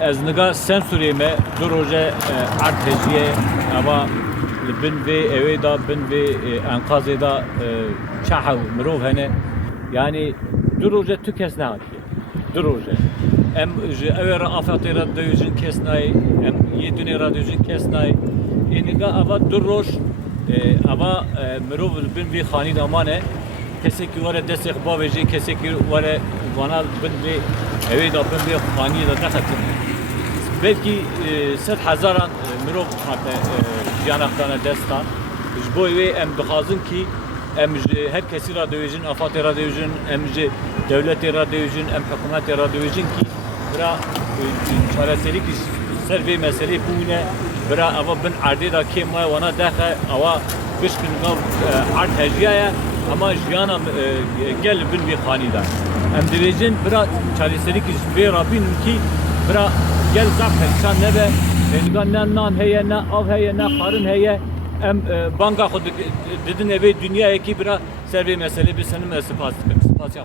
از نگاه سنسوری me دو روزه ارتجیه اما بن وی اوی دا بن وی انقاذ دا چه مروف هنه yani دو روزه تو کس نه دو روزه ام اوی را آفاتی را دویجین کس نه ام یه دونی را دویجین کس نه اینگاه اوا دو روز اوا مروف بن وی خانی دامانه کسی که واره دست اخبار ویجی کسی که واره وانا بن وی اوی دا بن وی خانی دا نخطن belki 100,000 مرو جانختانه دستان جبوی و ام بخازن کی ام هر کسی را دویجن افات را دویجن ام دولت را دویجن ام حکومت را دویجن کی برا چارەسەری کی سر به مسئله بونه برا اوا بن عردی را کی ما وانا داخل اوا بشکن گاو عرض هجیه اما جیانا گل بن بی خانی دا ام دویجن برا چارەسەری کی به رابین کی برا gel zaten sen ne be ne nan heye ne av heye ne karın heye em banka xud dedin eve dünya ki bira servi mesele bir senin mesele pas pas ya